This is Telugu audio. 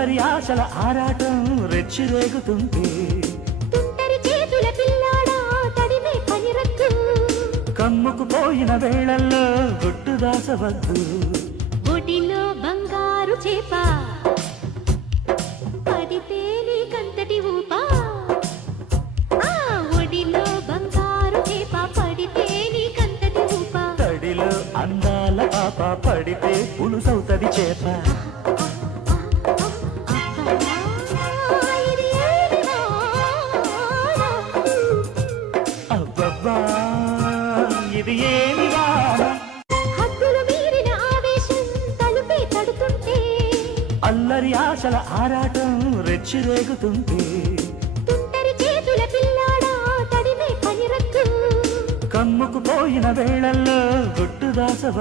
అల్లరి ఆశల ఆరాటం రెచ్చి రేగుతుంటే తుంటరి చేతుల పిల్లాడా తడిమే పనిరద్దు కమ్ముకు పోయిన వేళల్లో గుట్టు దాసవద్దు ఒడిలో బంగారు చేప పడితే నీకంతటి ఊపా ఒడిలో బంగారు చేప పడితే నీకంతటి ఊపా తడిలో అందాల పాప పడితే పులుసవుతది చేప అబ్బబ్బా ఇది ఏమి వాన హద్దులు మీరిన ఆవేశం తలుపే తడుతుంటే అల్లరి ఆశల ఆరాటం రెచ్చి రేగుతుంటే తుంటరి చేతుల పిల్లాడా తడిమే పనిరద్దు కమ్ముకు పోయిన వేళల్లో గుట్టు దాసవద్దు